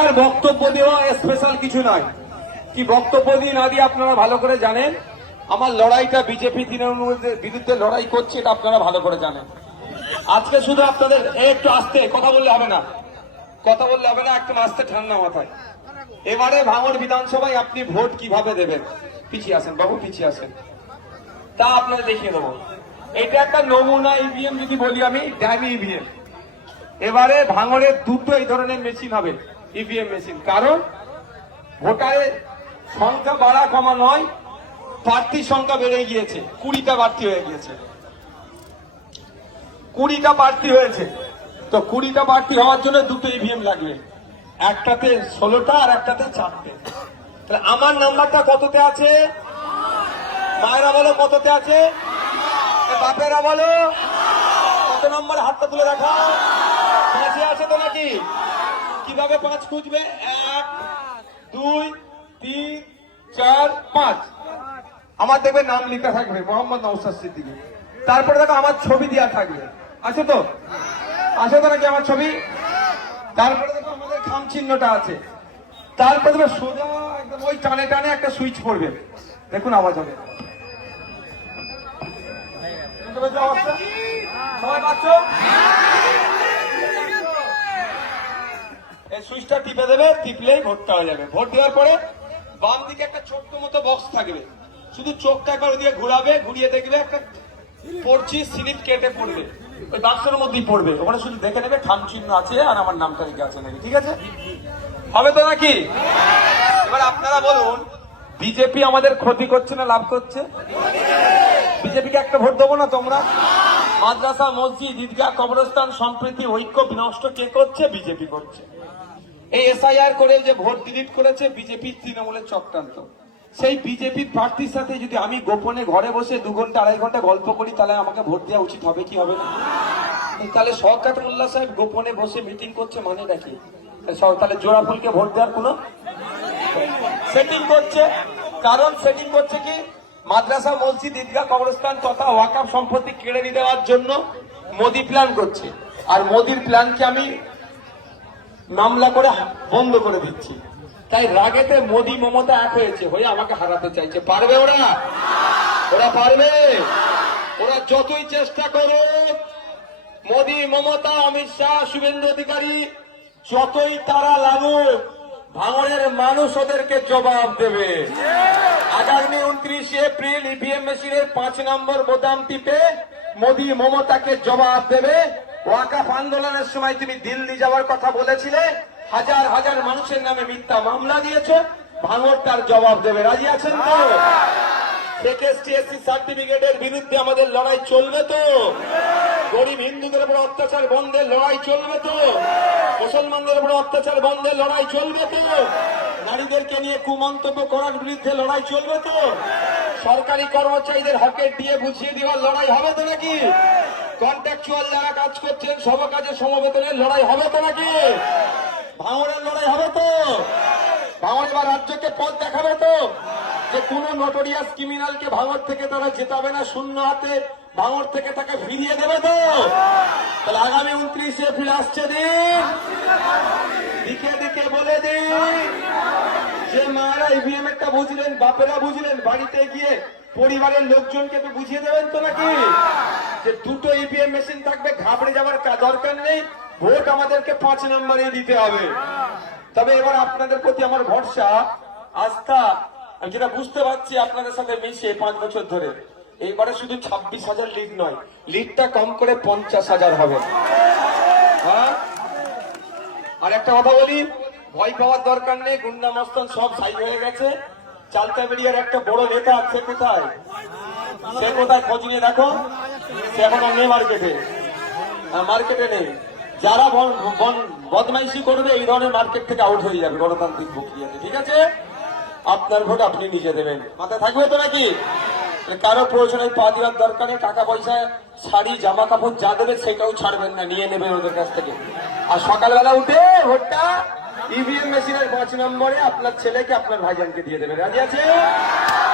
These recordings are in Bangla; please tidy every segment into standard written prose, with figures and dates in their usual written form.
আর বক্তব্য দেওয়া স্পেশাল কিছু নয়। কি বক্তব্য দিয়ে না দিয়ে আপনারা ভালো করে জানেন। আমার লড়াইটা বিজেপি তৃণমূলের বিরুদ্ধে লড়াই করছে, এটা আপনারা ভালো করে জানেন। আজকে শুধু আপনাদের একটু আস্তে কথা বললে হবে না, কথা বললে হবে না, একটু আস্তে ঠান্ডা মাথায়। এবারে ভাঙড় বিধানসভায় আপনি ভোট কিভাবে দেবেন, পিছিয়ে আসেন বাবু, পিছিয়ে আসেন, তা আপনারা দেখিয়ে দেবো। এটা একটা নমুনা ইভিএম যদি বলি আমি, ড্যামি ইভিএম। এবারে ভাঙড়ে দুটো এই ধরনের মেশিন হবে, ইভিএম মেশিন। কারণ ভোটারের সংখ্যা বাড়া কমা নয়, প্রার্থীর সংখ্যা বেড়ে গিয়েছে, 20টা প্রার্থী হয়ে গিয়েছে, 20টা প্রার্থী হয়েছে। তো 20টা প্রার্থী হওয়ার জন্য দুটো ইভিএম লাগবে, একটাতে 16টা আর একটাতে 4টে। তাহলে আমার নাম্বারটা কততে আছে? মায়েরা বলো কততে আছে, বাপেরা বলো কত নম্বর, হাতটা তুলে দেখা। 5-এ আছে তো নাকি? কিভাবে 5 খুঁজবে? 1 2 3 4 5। আমার দেখবে নাম লেখা থাকবে মোহাম্মদ নওশাদ সিদ্দিকী। তারপরে দেখো আমার ছবি দেওয়া থাকবে, আছে তো? আছে তো নাকি আমার ছবি? তারপরে দেখো আমাদের খাম চিহ্নটা আছে। তারপরে দেখো সোজা একদম ওই টানে টানে একটা সুইচ পড়বে, দেখুন আওয়াজ হবে। সবাই পাচ্ছ? এই সুইচটা টিপে দেবে, টিপলেই ভোটটা হয়ে যাবে। ভোট দেওয়ার পরে বাম দিকে একটা ছোট্ট মতো বক্স থাকবে, শুধু চোখটা একবার ওদিকে ঘুরাবে, ঘুরিয়ে দেখবে একটা পড়ছি স্লিপ কেটে পড়বে, ওই বাক্সের মধ্যেই পড়বে। ওখানে শুধু দেখে নেবে খাম চিহ্ন আছে আর আমার নামটা লিখে আছে নাকি, ঠিক আছে? হবে তো নাকি? এবার আপনারা বলুন, বিজেপি আমাদের ক্ষতি করছে না লাভ করছে? বিজেপিকে একটা ভোট দেবো না তোমরা? মাদ্রাসা, মসজিদ, ঈদগাহ, কবরস্থান, সম্প্রীতি, ঐক্য বিনষ্ট কে করছে? বিজেপি করছে। এই এসআইআর করে যে ভোট ডিলিট করেছে বিজেপি, তৃণমূলের চক্রান্ত। সেই বিজেপির প্রার্থীর সাথে যদি আমি গোপনে ঘরে বসে 2 ঘন্টা 2.5 ঘন্টা গল্প করি, তাহলে আমাকে ভোট দেওয়া উচিত হবে কি হবে না? তাহলে শওকত মোল্লা সাহেব গোপনে বসে মিটিং করছে, মানে নাকি? তাহলে জোড়া ফুলকে ভোট দেওয়ার কোনো সেটিং করছে। কারণ সেটিং করছে কি, মাদ্রাসা, মসজিদ, ঈদগাহ, কবরস্থান তথা ওয়াকফ সম্পত্তি কেড়ে নিয়ে দেওয়ার জন্য মোদি প্ল্যান করছে। আর মোদির প্ল্যানকে আমি মামলা করে বন্ধ করে দিচ্ছি। তাই রাগেতে মোদি মমতা এক হয়েছে, হয়ে আমাকে হারাতে চাইছে। পারবে ওরা? ওরা পারবে? ওরা যতই চেষ্টা করুক, মোদি, মমতা, অমিত শাহ, শুভেন্দু অধিকারী, যতই তারা লাগুক, ভাঙড়ের মানুষ ওদেরকে জবাব দেবে। আগামী 29 এপ্রিল ইভিএম মেশিনের 5 নম্বর বোতাম টিপে মোদি মমতাকে জবাব দেবে। ওয়াকফ আন্দোলনের সময় তুমি দিল্লি যাওয়ার কথা বলেছিলে, হাজার হাজার মানুষের নামে মিথ্যা মামলা দিয়েছে, ভাঙড় তার জবাব দেবে। রাজি আছেন তো? এসটি এসসি সার্টিফিকেটের বিরুদ্ধে আমাদের লড়াই চলবে তো? গরিব হিন্দুদের উপর অত্যাচার বন্ধের লড়াই চলবে তো? মুসলমানদের উপর অত্যাচার বন্ধের লড়াই চলবে তো? নারীদেরকে নিয়ে কুমন্তব্য করার বিরুদ্ধে লড়াই চলবে তো? সরকারি কর্মচারীদের হকের দিয়ে বুঝিয়ে দেওয়ার লড়াই হবে তো নাকি? কন্ট্রাকচুয়াল যারা কাজ করছেন সব কাজে সমবেতনের লড়াই হবে তো নাকি? ভাঙড়ের লড়াই হবে তো? ভাঙড় বা রাজ্যকে পথ দেখাবে তো যে কোন নোটোরিয়াস ক্রিমিনালকে ভাঙড় থেকে তারা জেতাবে না, শূন্য হাতে ভাঙড় থেকে তাকে ফিরিয়ে দেবে তো? তাহলে আগামী 29 এপ্রিল আসছে দিন, দিকে দিকে বলে দিন যে মারা ইভিএম একটা বুঝলেন, বাপেরা বুঝলেন, বাড়িতে গিয়ে পরিবারের লোকজনকে তো বুঝিয়ে দেবেন তো নাকি যে দুটো ইভিএম মেশিন থাকবে, ঘাবড়ে যাওয়ার দরকার নেই, ভোট আমাদেরকে 5 নম্বরে দিতে হবে। তবে এবার আপনাদের প্রতি আমার ভরসা, আস্থা, আমি যেটা বুঝতে পারছি আপনাদের সাথে মিশে 5 বছর ধরে, এইবারে শুধু 26,000 লিড নয়, লিডটা কম করে 50,000 হবে। হ্যাঁ, আর একটা কথা বলি, ভয় পাওয়ার দরকার নেই, গুন্ডা মস্তান সব সাইড হয়ে গেছে। চালতাবেড়িয়ার একটা বড় নেতা আছে, কোথায় সে, কোথায় খোঁজ নিয়ে দেখো, সে এখন আর নেই মার্কেটে, মার্কেটে নেই। যারা বদমাইশি করবে এই ধরনের মার্কেট থেকে আউট হয়ে যাবে গণতান্ত্রিক প্রক্রিয়াতে, ঠিক আছে? আপনার ভোট আপনি নিজে দেবেন, মাথায় থাকবে তো নাকি? কারো প্রয়োজনে পা দেওয়ার দরকার নেই, টাকা পয়সা, শাড়ি, জামা কাপড় যা দেবে সেটাও ছাড়বেন না, নিয়ে নেবেন ওদের কাছ থেকে। আর সকালবেলা উঠে ভোটটা ইভিএম মেশিনের 5 নম্বরে আপনার ছেলেকে, আপনার ভাইজানকে দিয়ে দেবেন। রাজি আছে?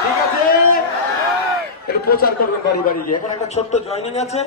ঠিক আছে, একটু প্রচার করবেন বাড়ি বাড়ি গিয়ে। এখন একটা ছোট্ট জয়েনিং আছে।